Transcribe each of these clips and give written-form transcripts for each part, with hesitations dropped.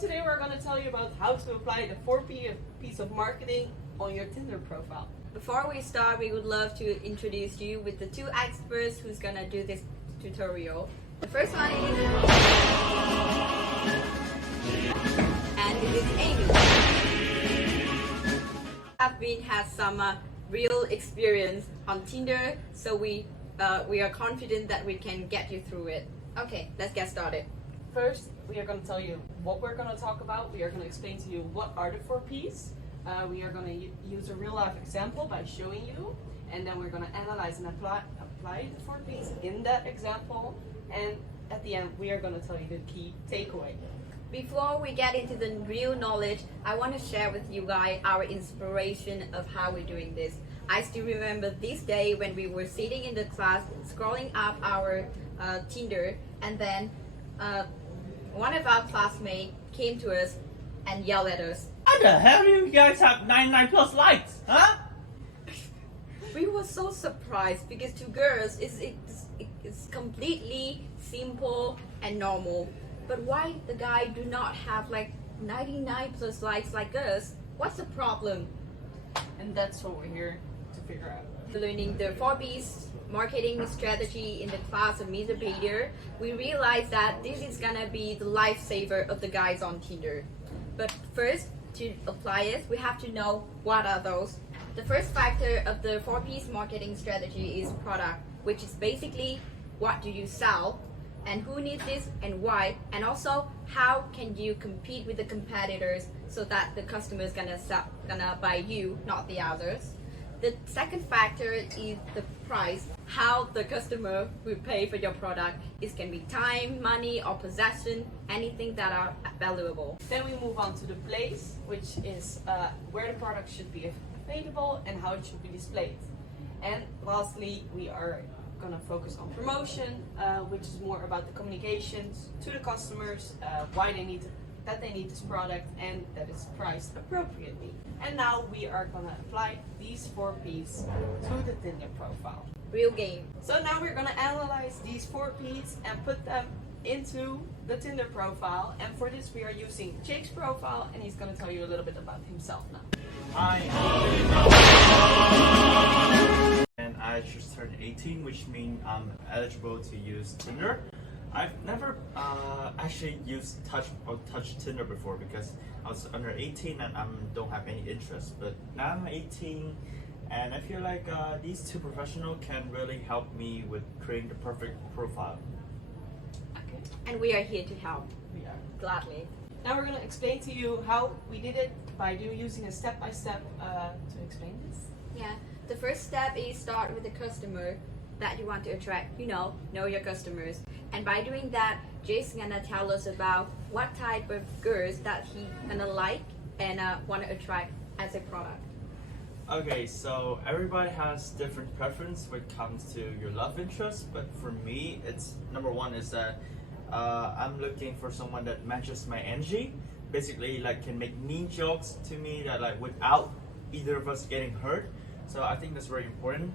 today we're going to tell you about how to apply the 4P's of marketing on your Tinder profile. Before we start, we would love to introduce you with the two experts who's gonna do this tutorial. The first one is and this is Amy. Have had some real experience on Tinder, so we are confident that we can get you through it. Okay, let's get started. First, we are going to tell you what we're going to talk about. We are going to explain to you what are the 4P's. We are going to use a real life example by showing you, and then we're going to analyze and apply the 4P's in that example, and at the end we are going to tell you the key takeaway. Before we get into the real knowledge, I want to share with you guys our inspiration of how we're doing this. I still remember this day when we were sitting in the class scrolling up our Tinder, and then one of our classmates came to us and yelled at us. How the hell do you guys have 99 plus likes, huh? We were so surprised because to girls it's completely simple and normal. But why the guy do not have like 99 plus likes like us? What's the problem? And that's what we're here to figure out. Learning the 4P's marketing strategy in the class of Mr. Bader, we realized that this is gonna be the lifesaver of the guys on Tinder. But first, to apply it, we have to know what are those. The first factor of the 4P's marketing strategy is product, which is basically what do you sell and who needs this and why, and also how can you compete with the competitors so that the customer is gonna buy you, not the others. The second factor is the price, how the customer will pay for your product. It can be time, money, or possession, anything that are valuable. Then we move on to the place, which is where the product should be available and how it should be displayed. And lastly, we are going to focus on promotion, which is more about the communications to the customers, why they need that they need this product and that it's priced appropriately. And now we are going to apply these 4P's to the Tinder profile. Real game. So now we're going to analyze these 4P's and put them into the Tinder profile. And for this we are using Jake's profile, and he's going to tell you a little bit about himself now. Hi. And I just turned 18, which means I'm eligible to use Tinder. I've never actually used touch Tinder before because I was under 18 and I don't have any interest. But now I'm 18, and I feel like these two professionals can really help me with creating the perfect profile. Okay. And we are here to help. We are. Gladly. Now we're going to explain to you how we did it by using a step-by-step to explain this. Yeah. The first step is start with the customer that you want to attract. Know your customers. And by doing that, Jake's gonna tell us about what type of girls that he gonna like and want to attract as a product. Okay, so everybody has different preference when it comes to your love interest, but for me, it's number one is that I'm looking for someone that matches my energy. Basically, like can make mean jokes to me that like without either of us getting hurt. So I think that's very important.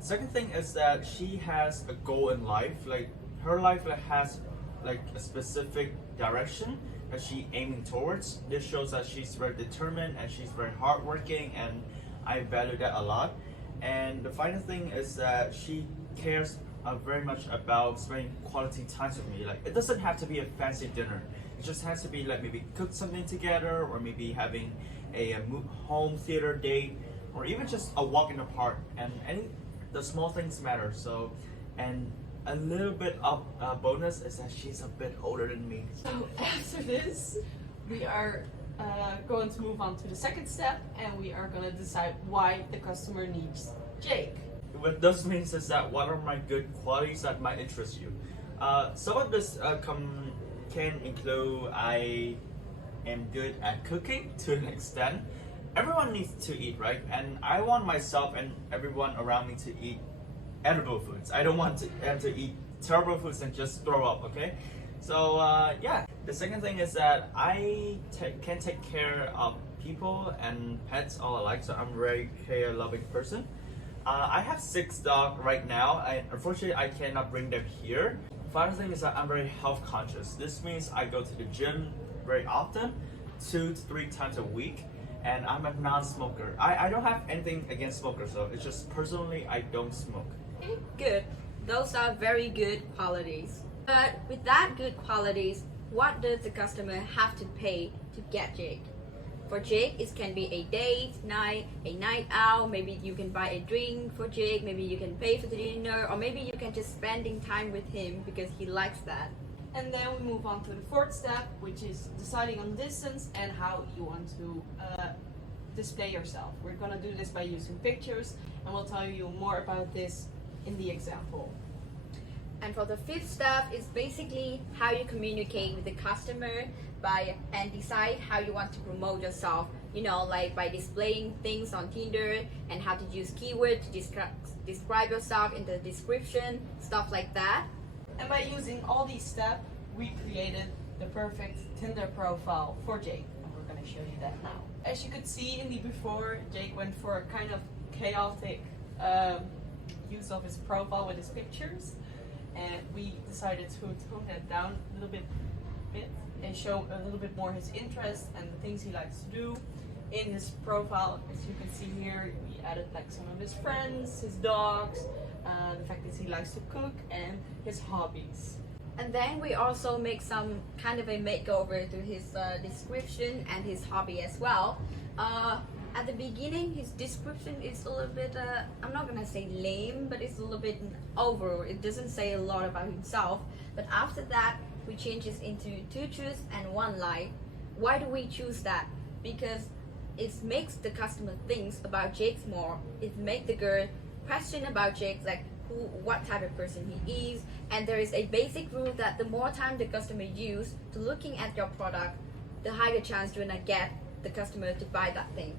Second thing is that she has a goal in life. Like her life has like a specific direction that she's aiming towards. This shows that she's very determined and she's very hardworking, and I value that a lot. And the final thing is that she cares very much about spending quality time with me. Like it doesn't have to be a fancy dinner. It just has to be like maybe cook something together, or maybe having a home theater date, or even just a walk in the park. And the small things matter. So, and a little bit of bonus is that she's a bit older than me. So after this, we are going to move on to the second step, and we are going to decide why the customer needs Jake. What this means is that what are my good qualities that might interest you? Some of this can include I am good at cooking to an extent. Everyone needs to eat, right? And I want myself and everyone around me to eat edible foods. I don't want them to eat terrible foods and just throw up, okay? So yeah, the second thing is that I can take care of people and pets all alike, so I'm a very care-loving person. I have 6 dogs right now, and unfortunately I cannot bring them here. final thing is that I'm very health conscious. This means I go to the gym very often, 2 to 3 times a week, and I'm a non-smoker. I don't have anything against smokers though, it's just personally I don't smoke. Okay, good. Those are very good qualities. But with that good qualities, what does the customer have to pay to get Jake? For Jake, it can be a date night, a night out. Maybe you can buy a drink for Jake. Maybe you can pay for the dinner, or maybe you can just spending time with him because he likes that. And then we move on to the fourth step, which is deciding on distance and how you want to display yourself. We're gonna do this by using pictures, and we'll tell you more about this in the example. And for the fifth step is basically how you communicate with the customer and decide how you want to promote yourself. You know, like by displaying things on Tinder and how to use keywords to describe yourself in the description, stuff like that. And by using all these steps, we created the perfect Tinder profile for Jake. And we're gonna show you that now. As you could see in the before, Jake went for a kind of chaotic use of his profile with his pictures. And we decided to tone that down a little bit and show a little bit more his interests and the things he likes to do in his profile. As you can see here, we added like some of his friends, his dogs, the fact that he likes to cook, and his hobbies. And then we also make some kind of a makeover to his description and his hobby as well. At the beginning, his description is a little bit, I'm not gonna say lame, but it's a little bit overall. It doesn't say a lot about himself. But after that, we change this into 2 truths and 1 lie. Why do we choose that? Because it makes the customer think about Jake more. It makes the girl question about Jake, like what type of person he is. And there is a basic rule that the more time the customer use to looking at your product, the higher chance you're gonna get the customer to buy that thing.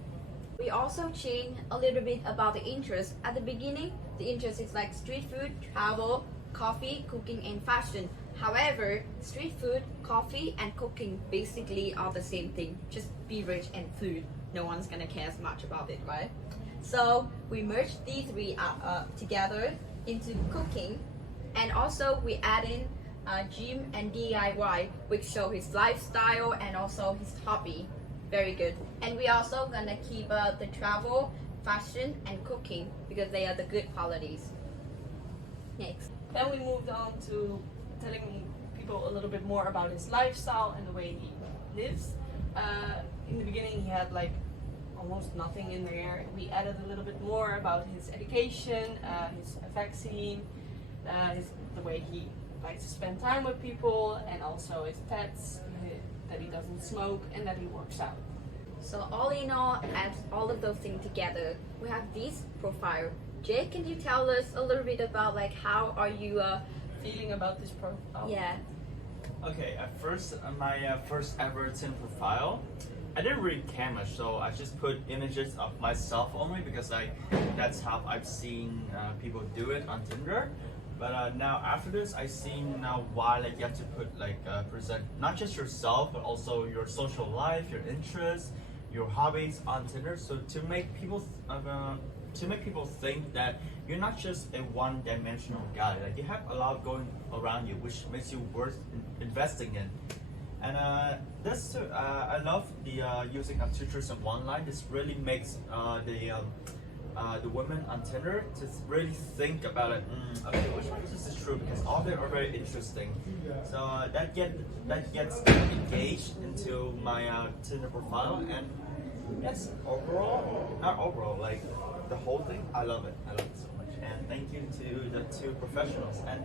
We also change a little bit about the interest. At the beginning, the interest is like street food, travel, coffee, cooking, and fashion. However, street food, coffee, and cooking basically are the same thing. Just beverage and food. No one's gonna care as much about it, right? So we merged these 3 together into cooking, and also we add in gym and DIY, which show his lifestyle and also his hobby. Very good. And we also gonna keep the travel, fashion, and cooking because they are the good qualities. Next. Then we moved on to telling people a little bit more about his lifestyle and the way he lives. In the beginning, he had like almost nothing in there. We added a little bit more about his education, his vaccine, the way he likes to spend time with people, and also his pets, that he doesn't smoke, and that he works out. So all in all, add all of those things together, we have this profile. Jake, can you tell us a little bit about like how are you feeling about this profile? Yeah. Okay, at first, my first ever Tinder profile, I didn't really care much, so I just put images of myself only because that's how I've seen people do it on Tinder. But now after this, I see now why like you have to put like present not just yourself but also your social life, your interests, your hobbies on Tinder. So to make people think that you're not just a one-dimensional guy. Like you have a lot going around you, which makes you worth investing in. And this I love the using of 2 truths and 1 lie. This really makes the women on Tinder to really think about it. Okay, which one is true? Because all they are very interesting. So that gets engaged into my Tinder profile, and yes, not overall, like the whole thing, I love it. I love it so much. And thank you to the 2 professionals. And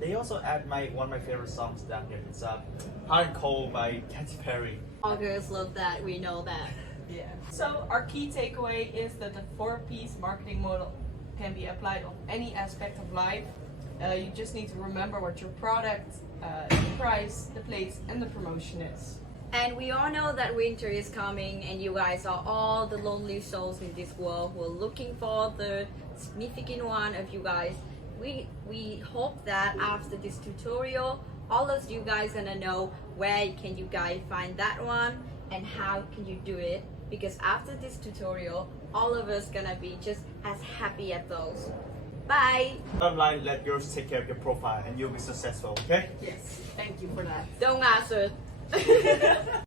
they also add one of my favorite songs down here. It's Hot and Cold by Katy Perry. All girls love that, we know that. Yeah. So our key takeaway is that the 4P's marketing model can be applied on any aspect of life. You just need to remember what your product, the price, the place, and the promotion is. And we all know that winter is coming, and you guys are all the lonely souls in this world who are looking for the significant one of you guys. We hope that after this tutorial, all of you guys gonna know where can you guys find that one and how can you do it. Because after this tutorial, all of us gonna be just as happy as those. Bye. Bottom line, let yours take care of your profile and you'll be successful, okay? Yes. Thank you for that. Don't answer.